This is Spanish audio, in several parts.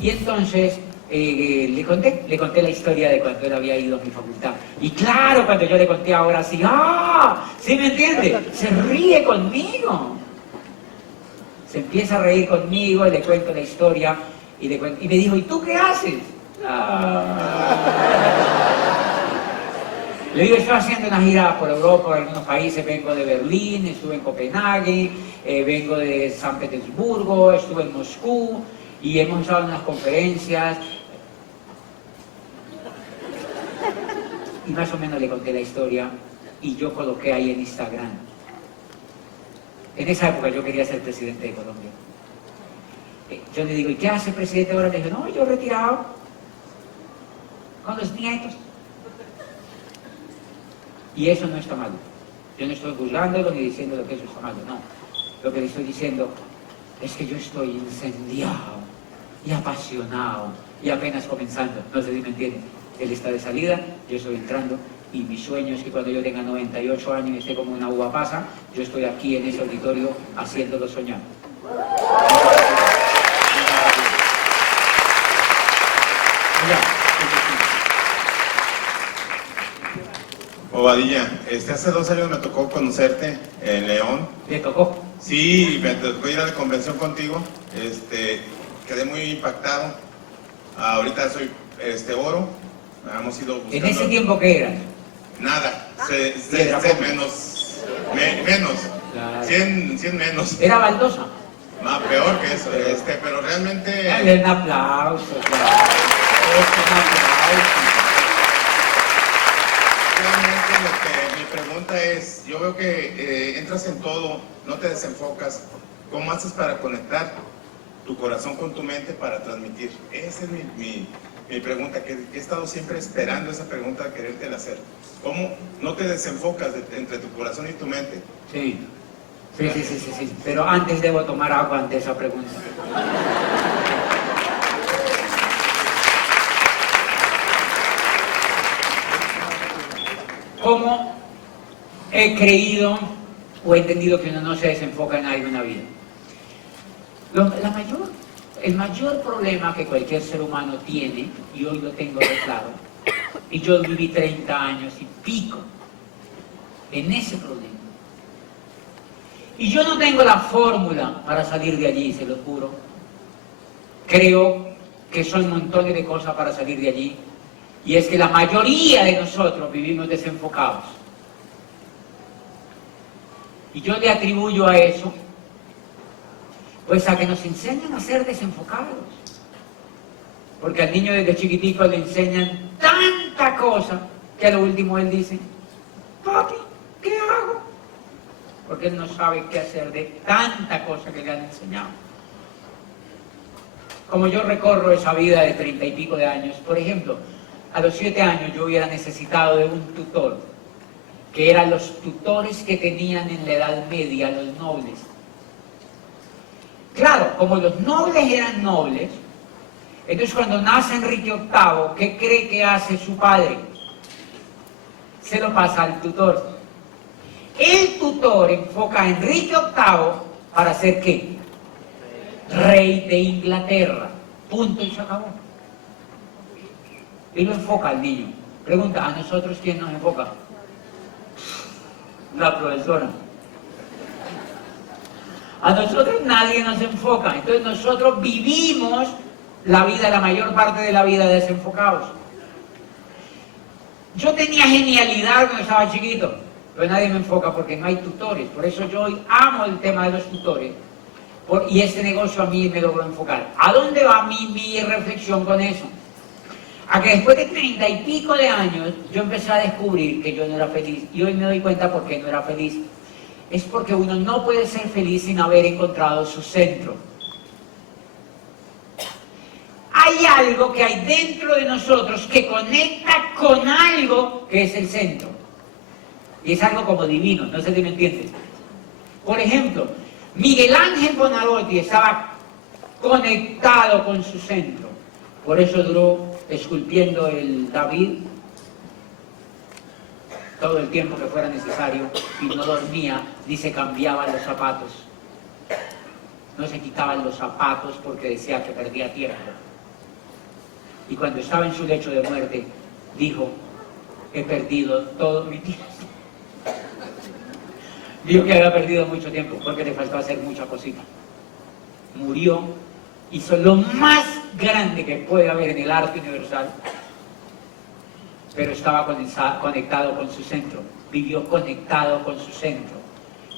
Y entonces le conté la historia de cuando él había ido a mi facultad. Y claro, cuando yo le conté ahora sí, ¡ah! ¿Sí me entiende? Se ríe conmigo. Se empieza a reír conmigo, le cuento la historia y me dijo, ¿y tú qué haces? Le digo, estoy haciendo una gira por Europa, por algunos países, vengo de Berlín, estuve en Copenhague, vengo de San Petersburgo, estuve en Moscú y hemos estado en unas conferencias. Y más o menos le conté la historia y yo coloqué ahí en Instagram. En esa época yo quería ser presidente de Colombia. Yo le digo, ¿y qué hace el presidente ahora? Le digo, no, yo retirado con los nietos. Y eso no está malo. Yo no estoy juzgándolo ni diciendo que eso está malo, no. Lo que le estoy diciendo es que yo estoy incendiado y apasionado y apenas comenzando. No sé si me entienden. Él está de salida, yo estoy entrando y mi sueño es que cuando yo tenga 98 años y esté como una uva pasa, yo estoy aquí en ese auditorio haciéndolo soñar. Bobadilla, hace 2 años me tocó conocerte en León. ¿Le tocó? Sí, me tocó ir a la convención contigo. Quedé muy impactado. Ahorita soy oro. Hemos ido buscando... ¿En ese tiempo qué era? Nada, menos. Claro. 100 menos. ¿Era baldosa? No, peor que eso, pero realmente... Dale un aplauso, claro. Un aplauso. Realmente mi pregunta es, yo veo que entras en todo, no te desenfocas. ¿Cómo haces para conectar tu corazón con tu mente para transmitir? Esa es mi pregunta, que he estado siempre esperando esa pregunta, quererte hacer. ¿Cómo no te desenfocas entre tu corazón y tu mente? Sí. Pero antes debo tomar agua ante esa pregunta. ¿Cómo he creído o he entendido que uno no se desenfoca en algo en la vida? El mayor problema que cualquier ser humano tiene, y hoy lo tengo de claro, y yo viví 30 años y pico en ese problema. Y yo no tengo la fórmula para salir de allí, se lo juro. Creo que son montones de cosas para salir de allí. Y es que la mayoría de nosotros vivimos desenfocados. Y yo le atribuyo a eso, pues a que nos enseñan a ser desenfocados. Porque al niño desde chiquitico le enseñan tanta cosa que a lo último él dice, papi, ¿qué hago? Porque él no sabe qué hacer de tanta cosa que le han enseñado. Como yo recorro esa vida de 30 y pico de años, por ejemplo, a los 7 años yo hubiera necesitado de un tutor, que eran los tutores que tenían en la Edad Media los nobles. Claro, como los nobles eran nobles, entonces cuando nace Enrique VIII, ¿qué cree que hace su padre? Se lo pasa al tutor. El tutor enfoca a Enrique VIII para ser ¿qué? Rey de Inglaterra. Punto y se acabó. Y lo enfoca al niño. Pregunta, ¿a nosotros quién nos enfoca? La profesora. A nosotros nadie nos enfoca. Entonces nosotros vivimos la vida, la mayor parte de la vida desenfocados. Yo tenía genialidad cuando estaba chiquito, pero nadie me enfoca porque no hay tutores. Por eso yo hoy amo el tema de los tutores. Y ese negocio a mí me logró enfocar. ¿A dónde va mi reflexión con eso? A que después de 30 y pico de años, yo empecé a descubrir que yo no era feliz. Y hoy me doy cuenta por qué no era feliz. Es porque uno no puede ser feliz sin haber encontrado su centro. Hay algo que hay dentro de nosotros que conecta con algo que es el centro. Y es algo como divino, no sé si me entienden. Por ejemplo, Miguel Ángel Buonarroti estaba conectado con su centro. Por eso duró esculpiendo el David todo el tiempo que fuera necesario y no dormía ni se cambiaban los zapatos. No se quitaban los zapatos porque decía que perdía tiempo. Y cuando estaba en su lecho de muerte, dijo, he perdido todo mi tiempo. Dijo que había perdido mucho tiempo porque le faltó hacer muchas cositas. Murió, hizo lo más grande que puede haber en el arte universal, pero estaba conectado con su centro, vivió conectado con su centro,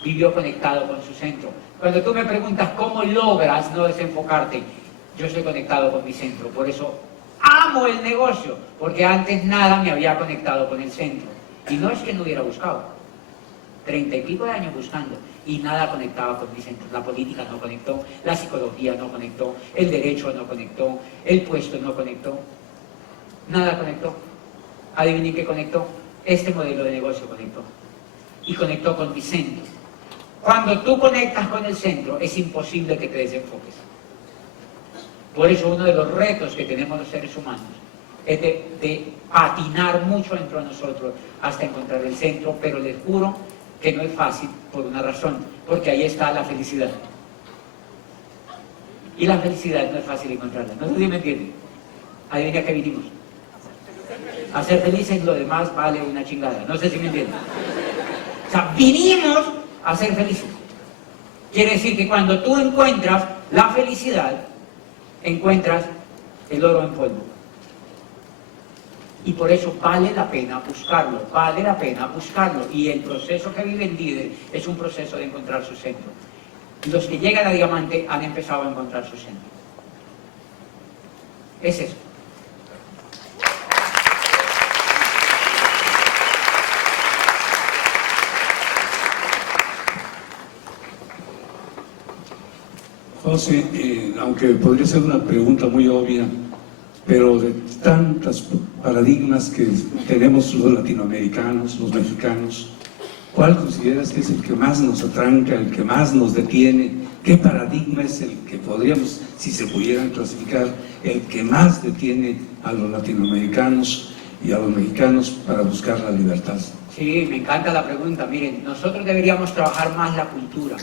vivió conectado con su centro. Cuando tú me preguntas cómo logras no desenfocarte, yo estoy conectado con mi centro, por eso amo el negocio, porque antes nada me había conectado con el centro. Y no es que no hubiera buscado, 30 y pico de años buscando, y nada conectaba con mi centro. La política no conectó, la psicología no conectó, el derecho no conectó, el puesto no conectó, nada conectó. Adivinen qué conectó, este modelo de negocio conectó, y conectó con mi centro. Cuando tú conectas con el centro, es imposible que te desenfoques. Por eso uno de los retos que tenemos los seres humanos es de patinar mucho dentro de nosotros hasta encontrar el centro, pero les juro que no es fácil por una razón, porque ahí está la felicidad. Y la felicidad no es fácil encontrarla. No sé si me entienden. Adivina que vinimos. A ser felices, lo demás vale una chingada. No sé si me entienden. O sea, vinimos a ser felices. Quiere decir que cuando tú encuentras la felicidad, encuentras el oro en polvo. Y por eso vale la pena buscarlo, vale la pena buscarlo. Y el proceso que vive el líder es un proceso de encontrar su centro. Los que llegan a diamante han empezado a encontrar su centro. Es eso. José, aunque podría ser una pregunta muy obvia, pero de tantos paradigmas que tenemos los latinoamericanos, los mexicanos, ¿cuál consideras que es el que más nos atranca, el que más nos detiene? ¿Qué paradigma es el que podríamos, si se pudieran clasificar, el que más detiene a los latinoamericanos y a los mexicanos para buscar la libertad? Sí, me encanta la pregunta. Miren, nosotros deberíamos trabajar más la cultura.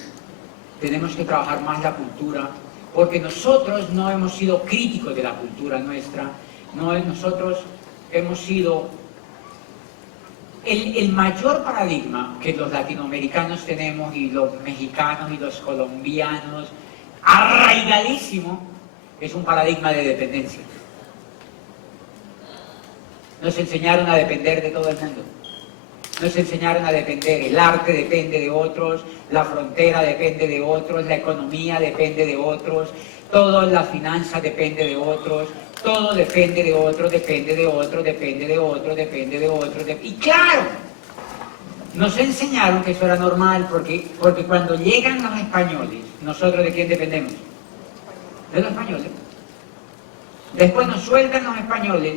Tenemos que trabajar más la cultura, porque nosotros no hemos sido críticos de la cultura nuestra, nosotros hemos sido el mayor paradigma que los latinoamericanos tenemos, y los mexicanos y los colombianos, arraigadísimo, es un paradigma de dependencia. Nos enseñaron a depender de todo el mundo. Nos enseñaron a depender, el arte depende de otros, la frontera depende de otros, la economía depende de otros, toda la finanza depende de otros, todo depende de otros, depende de otros, depende de otros, depende de otros. Y claro, nos enseñaron que eso era normal, porque cuando llegan los españoles, ¿nosotros de quién dependemos? De los españoles. Después nos sueltan los españoles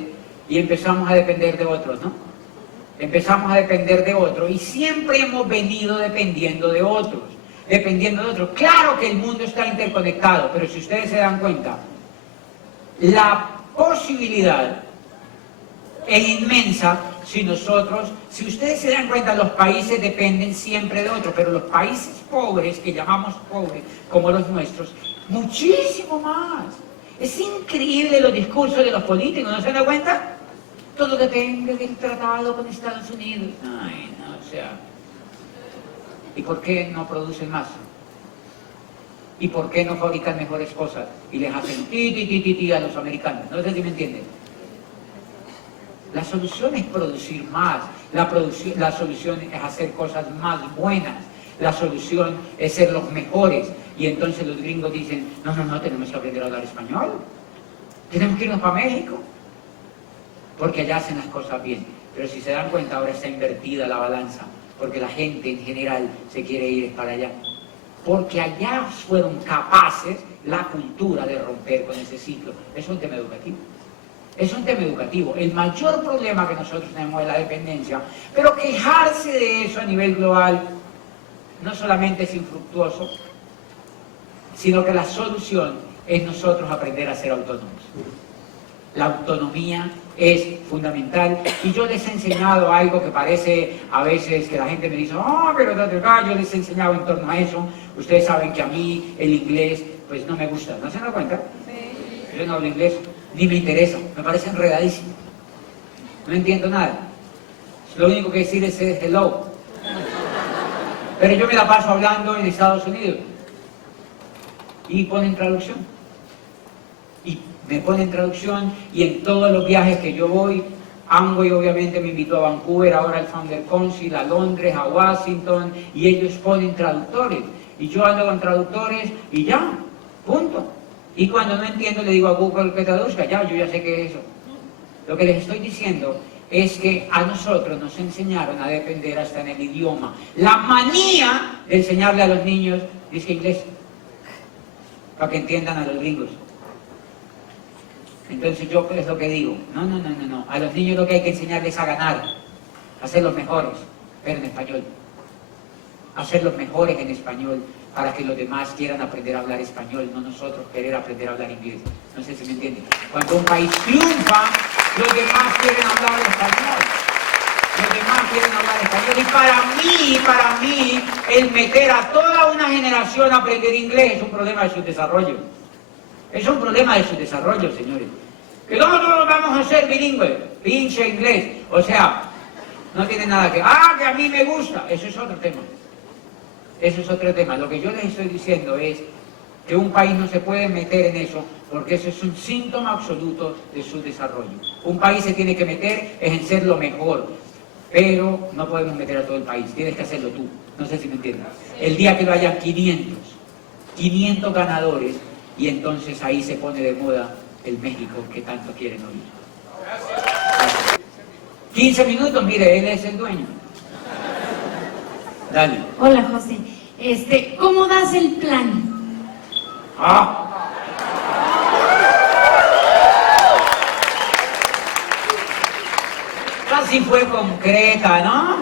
y empezamos a depender de otros, ¿no? Empezamos a depender de otros y siempre hemos venido dependiendo de otros, Claro que el mundo está interconectado, pero si ustedes se dan cuenta, la posibilidad es inmensa si ustedes se dan cuenta, los países dependen siempre de otros, pero los países pobres, que llamamos pobres, como los nuestros, muchísimo más. Es increíble los discursos de los políticos, ¿no se dan cuenta? Todo depende del tratado con Estados Unidos. Ay, no, o sea. ¿Y por qué no producen más? ¿Y por qué no fabrican mejores cosas? Y les hacen ti a los americanos. No sé si me entienden. La solución es producir más. La solución es hacer cosas más buenas. La solución es ser los mejores. Y entonces los gringos dicen, no, tenemos que aprender a hablar español. Tenemos que irnos para México. Porque allá hacen las cosas bien. Pero si se dan cuenta, ahora está invertida la balanza, porque la gente en general se quiere ir para allá. Porque allá fueron capaces la cultura de romper con ese ciclo. Es un tema educativo. Es un tema educativo. El mayor problema que nosotros tenemos es la dependencia, pero quejarse de eso a nivel global no solamente es infructuoso, sino que la solución es nosotros aprender a ser autónomos. La autonomía es fundamental, y yo les he enseñado algo que parece a veces que la gente me dice, pero yo les he enseñado en torno a eso. Ustedes saben que a mí el inglés pues no me gusta, ¿no se dan cuenta? Sí. Yo no hablo inglés, ni me interesa, me parece enredadísimo. No entiendo nada. Lo único que decir es hello. Pero yo me la paso hablando en Estados Unidos. Y ponen traducción. Y me ponen traducción y en todos los viajes que yo voy, Amway obviamente me invitó a Vancouver, ahora el Founder Council, a Londres, a Washington, y ellos ponen traductores. Y yo ando con traductores y ya, punto. Y cuando no entiendo le digo a Google que traduzca, ya, yo ya sé qué es eso. Lo que les estoy diciendo es que a nosotros nos enseñaron a depender hasta en el idioma. La manía de enseñarle a los niños, dice inglés, para que entiendan a los gringos. Entonces yo es lo que digo, no, a los niños lo que hay que enseñarles a ganar, a ser los mejores, pero en español. A ser los mejores en español, para que los demás quieran aprender a hablar español, no nosotros querer aprender a hablar inglés. No sé si me entienden. Cuando un país triunfa, los demás quieren hablar español. Los demás quieren hablar español. Y para mí, el meter a toda una generación a aprender inglés es un problema de su desarrollo. Es un problema de su desarrollo, señores. Que nosotros vamos a ser bilingües, pinche inglés. O sea, no tiene nada que... que a mí me gusta. Eso es otro tema. Eso es otro tema. Lo que yo les estoy diciendo es que un país no se puede meter en eso porque eso es un síntoma absoluto de su desarrollo. Un país se tiene que meter en ser lo mejor, pero no podemos meter a todo el país. Tienes que hacerlo tú. No sé si me entiendes. El día que lo haya 500 ganadores, y entonces ahí se pone de moda el México que tanto quieren oír. 15 minutos, mire, él es el dueño. Dale. Hola, José. ¿Cómo das el plan? Casi fue concreta, ¿no?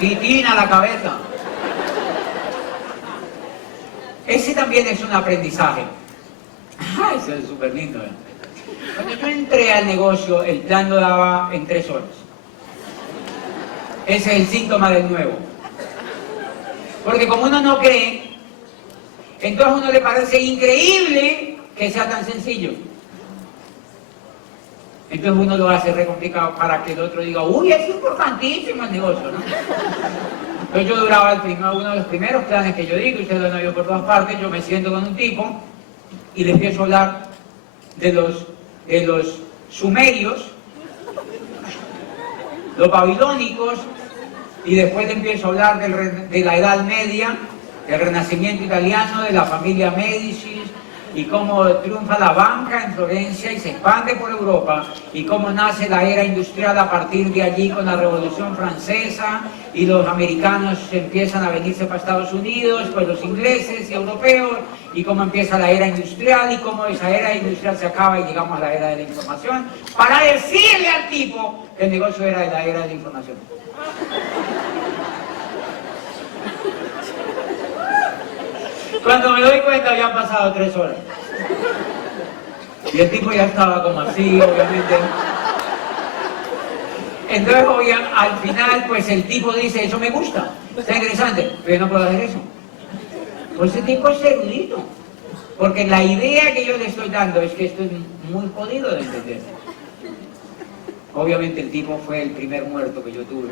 Sí, tina la cabeza. Ese también es un aprendizaje. Eso es súper lindo, ¿eh? Cuando yo entré al negocio, el plan lo daba en 3 horas. Ese es el síntoma del nuevo. Porque como uno no cree, entonces a uno le parece increíble que sea tan sencillo. Entonces uno lo hace re complicado para que el otro diga, uy, es importantísimo el negocio, ¿no? Entonces yo duraba uno de los primeros planes que yo digo, y ustedes lo han oído por todas partes, yo me siento con un tipo y le empiezo a hablar de los sumerios, los babilónicos, y después le empiezo a hablar de la Edad Media, del Renacimiento italiano, de la familia Médicis, y cómo triunfa la banca en Florencia y se expande por Europa, y cómo nace la era industrial a partir de allí con la Revolución Francesa, y los americanos empiezan a venirse para Estados Unidos, pues los ingleses y europeos, y cómo empieza la era industrial, y cómo esa era industrial se acaba y llegamos a la era de la información, para decirle al tipo que el negocio era de la era de la información. Cuando me doy cuenta ya han pasado 3 horas. Y el tipo ya estaba como así, obviamente. Entonces, al final, pues el tipo dice, eso me gusta, está interesante, pero yo no puedo hacer eso. Pues ese tipo es erudito. Porque la idea que yo le estoy dando es que esto es muy jodido de entender. Obviamente el tipo fue el primer muerto que yo tuve.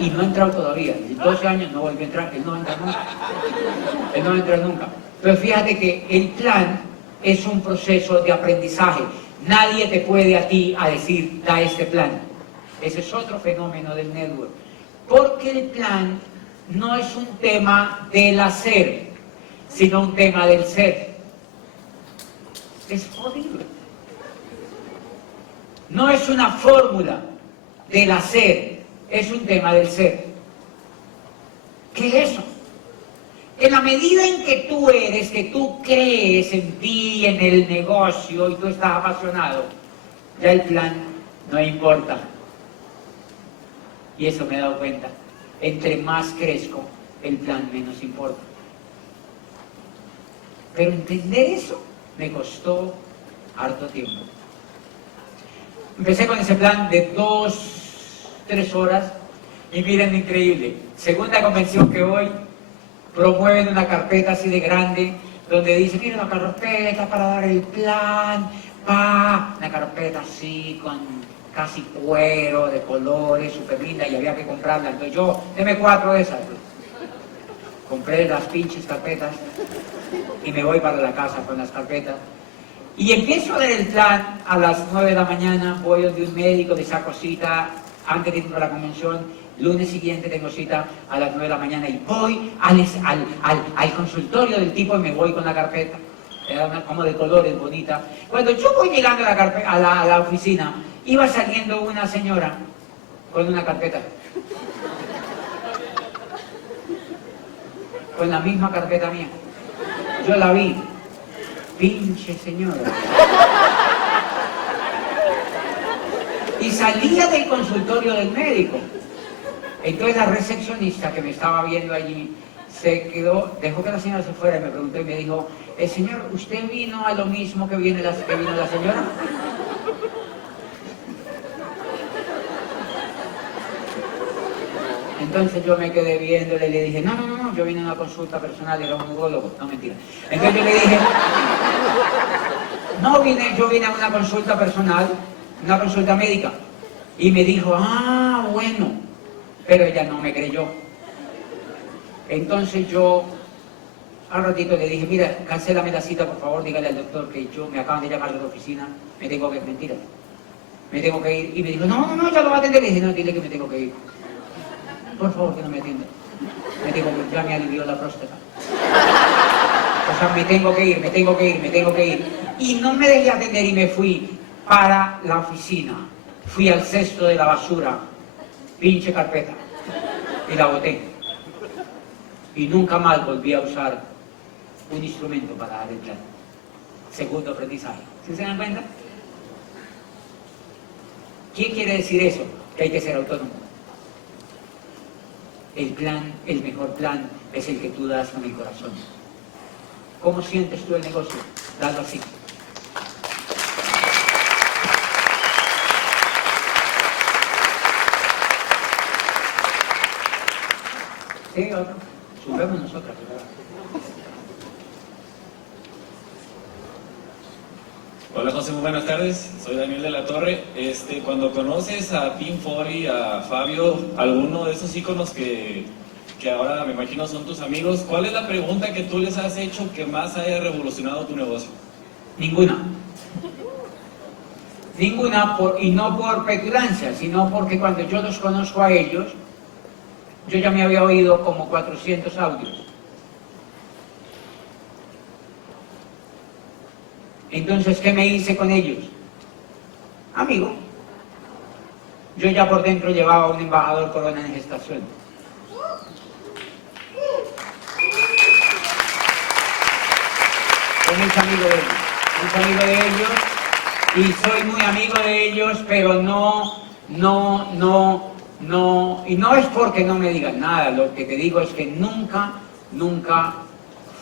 Y no ha entrado todavía. En 12 años no volvió a entrar. Él no va a entrar nunca. Él no va a entrar nunca. Pero fíjate que el plan es un proceso de aprendizaje. Nadie te puede a ti a decir, da este plan. Ese es otro fenómeno del network. Porque el plan no es un tema del hacer, sino un tema del ser. Es jodido. No es una fórmula del hacer, es un tema del ser. ¿Qué es eso? En la medida en que tú eres, que tú crees en ti, en el negocio, y tú estás apasionado, ya el plan no importa. Y eso me he dado cuenta. Entre más crezco, el plan menos importa. Pero entender eso me costó harto tiempo. Empecé con ese plan de 2-3 horas y miren, increíble. Segunda convención que voy, promueven una carpeta así de grande donde dice, mira la carpeta para dar el plan, pa, una carpeta así, con casi cuero, de colores, súper linda, y había que comprarla. Entonces yo, deme 4 de esas. Compré las pinches carpetas y me voy para la casa con las carpetas. Y empiezo a ver el plan a las 9 de la mañana, voy donde un médico, le saco cita antes de ir a la convención, lunes siguiente tengo cita a las 9 de la mañana y voy al consultorio del tipo y me voy con la carpeta. Era una como de colores, bonita. Cuando yo voy llegando a la oficina, iba saliendo una señora con una carpeta. Con la misma carpeta mía. Yo la vi. Pinche señora. Y salía del consultorio del médico. Entonces la recepcionista que me estaba viendo allí se quedó, dejó que la señora se fuera y me preguntó y me dijo, señor, ¿usted vino a lo mismo que vino la señora? Entonces yo me quedé viéndole y le dije, no, yo vine a una consulta personal, era un urologo, no mentira. Entonces yo le dije, yo vine a una consulta personal, una consulta médica. Y me dijo, bueno, pero ella no me creyó. Entonces yo, al ratito le dije, mira, cancélame la cita, por favor, dígale al doctor que yo me acaban de llamar de la oficina, me tengo que ir. Y me dijo, no, ya lo va a atender. Le dije, no, dile que me tengo que ir. Por favor, que no me atienda. Ya me alivió la próstata. O sea, me tengo que ir. Y no me dejé atender y me fui para la oficina. Fui al cesto de la basura, pinche carpeta, y la boté. Y nunca más volví a usar un instrumento para dar el plan. Segundo aprendizaje. ¿Sí se dan cuenta? ¿Qué quiere decir eso? Que hay que ser autónomo. El mejor plan es el que tú das con el corazón. ¿Cómo sientes tú el negocio? Dalo así. Sí, otro. Subemos nosotros. Hola José, muy buenas tardes. Soy Daniel de la Torre. Cuando conoces a Tim Fori, a Fabio, alguno de esos íconos que ahora me imagino son tus amigos, ¿cuál es la pregunta que tú les has hecho que más haya revolucionado tu negocio? Ninguna. Y no por petulancia, sino porque cuando yo los conozco a ellos, yo ya me había oído como 400 audios. Entonces, ¿qué me hice con ellos? Amigo. Yo ya por dentro llevaba un embajador Corona en gestación. Soy mucho amigo de ellos, y soy muy amigo de ellos, pero y no es porque no me digan nada, lo que te digo es que nunca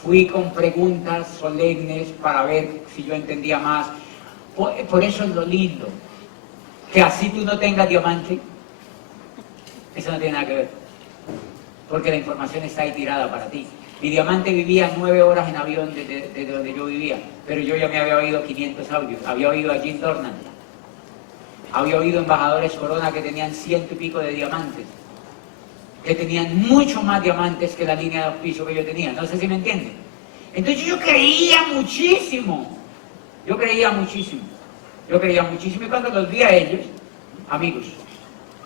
fui con preguntas solemnes para ver si yo entendía más. Por eso es lo lindo, que así tú no tengas diamante, eso no tiene nada que ver, porque la información está ahí tirada para ti. Mi diamante vivía 9 horas en avión desde donde yo vivía, pero yo ya me había oído 500 audios. Había oído a Jim Dornan, había oído embajadores Corona que tenían 100 y pico de diamantes, que tenían mucho más diamantes que la línea de auspicio que yo tenía. No sé si me entienden. Entonces yo creía muchísimo. Y cuando los vi a ellos, amigos,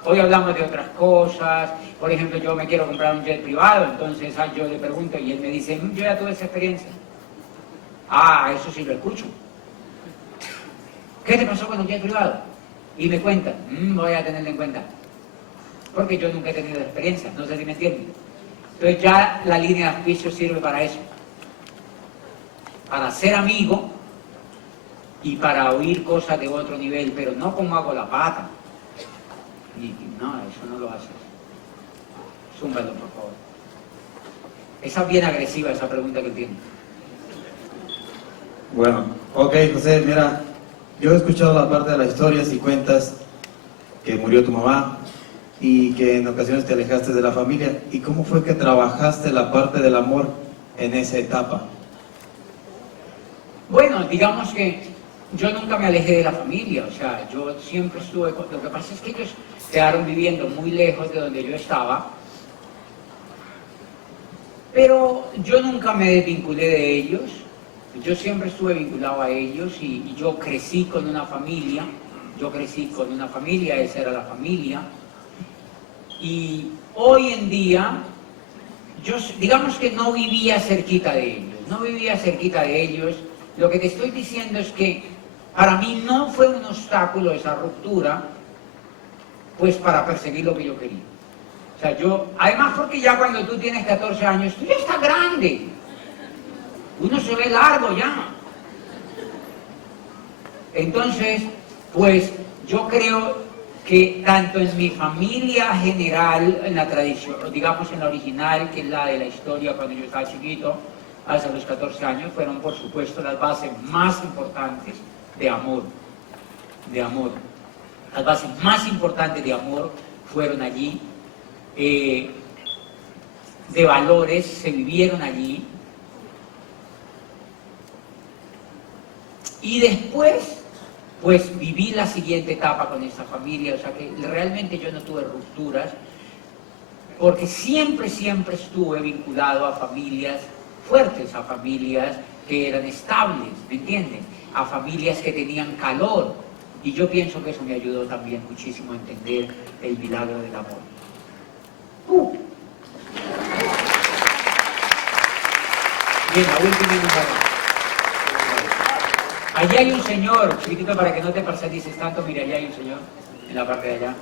hoy hablamos de otras cosas. Por ejemplo, yo me quiero comprar un jet privado, entonces yo le pregunto y él me dice, yo ya tuve esa experiencia. Eso sí lo escucho. ¿Qué te pasó con el jet privado? Y me cuenta, voy a tenerlo en cuenta. Porque yo nunca he tenido experiencia, no sé si me entienden. Entonces ya la línea de auspicio sirve para eso. Para ser amigo y para oír cosas de otro nivel, pero no como hago la pata. No, eso no lo haces. Zúmbalo, por favor. Esa es bien agresiva, esa pregunta que tiene. Bueno, ok, José, mira, yo he escuchado la parte de las historias y cuentas que murió tu mamá y que en ocasiones te alejaste de la familia. ¿Y cómo fue que trabajaste la parte del amor en esa etapa? Bueno, digamos que yo nunca me alejé de la familia, o sea, yo siempre estuve, lo que pasa es que ellos quedaron viviendo muy lejos de donde yo estaba, pero yo nunca me desvinculé de ellos, yo siempre estuve vinculado a ellos y yo crecí con una familia, esa era la familia, y hoy en día, yo digamos que no vivía cerquita de ellos, lo que te estoy diciendo es que para mí no fue un obstáculo esa ruptura, pues para perseguir lo que yo quería. O sea, además porque ya cuando tú tienes 14 años, tú ya estás grande, uno se ve largo ya. Entonces, pues yo creo que tanto en mi familia general, en la tradición, digamos en la original, que es la de la historia cuando yo estaba chiquito, hasta los 14 años, fueron por supuesto las bases más importantes de amor. Las bases más importantes de amor fueron allí, de valores se vivieron allí. Y después, pues viví la siguiente etapa con esta familia, o sea que realmente yo no tuve rupturas, porque siempre estuve vinculado a familias fuertes, a familias que eran estables, ¿me entienden? A familias que tenían calor, y yo pienso que eso me ayudó también muchísimo a entender el milagro del amor. Bien, la última número. Allí hay un señor, chiquitito, para que no te paralices tanto, mira, allí hay un señor, en la parte de allá.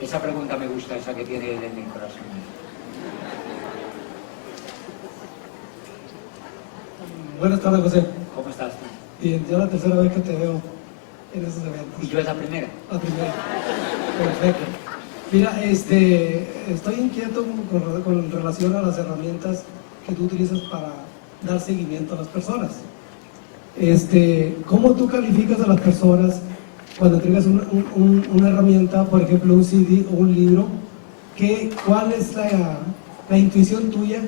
Esa pregunta me gusta, esa que tiene él en el corazón. Buenas tardes, José. ¿Cómo estás? Bien, ya la tercera vez que te veo en esos eventos. Y yo es la primera. La primera. Perfecto. Mira, estoy inquieto con relación a las herramientas que tú utilizas para dar seguimiento a las personas. ¿Cómo tú calificas a las personas cuando entregas una herramienta, por ejemplo, un CD o un libro? ¿Cuál es la intuición tuya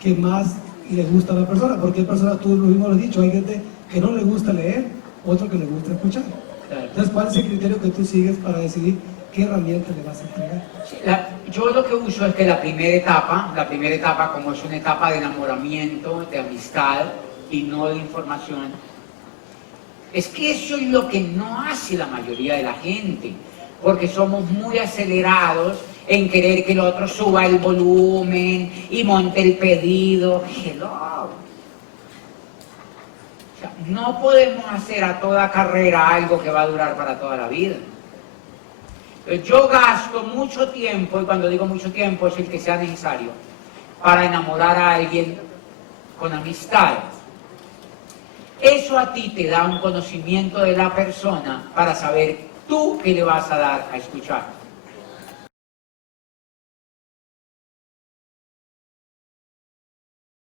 que más le gusta a la persona? Porque hay personas, tú lo mismo lo has dicho, hay gente que no le gusta leer, otro que le gusta escuchar. Claro. Entonces, ¿cuál es el criterio que tú sigues para decidir qué herramienta le vas a entregar? Sí, yo lo que uso es que la primera etapa como es una etapa de enamoramiento, de amistad y no de información, es que eso es lo que no hace la mayoría de la gente, porque somos muy acelerados en querer que el otro suba el volumen y monte el pedido. Hello. O sea, no podemos hacer a toda carrera algo que va a durar para toda la vida. Yo gasto mucho tiempo, y cuando digo mucho tiempo es el que sea necesario, para enamorar a alguien con amistad. Eso a ti te da un conocimiento de la persona para saber tú qué le vas a dar a escuchar.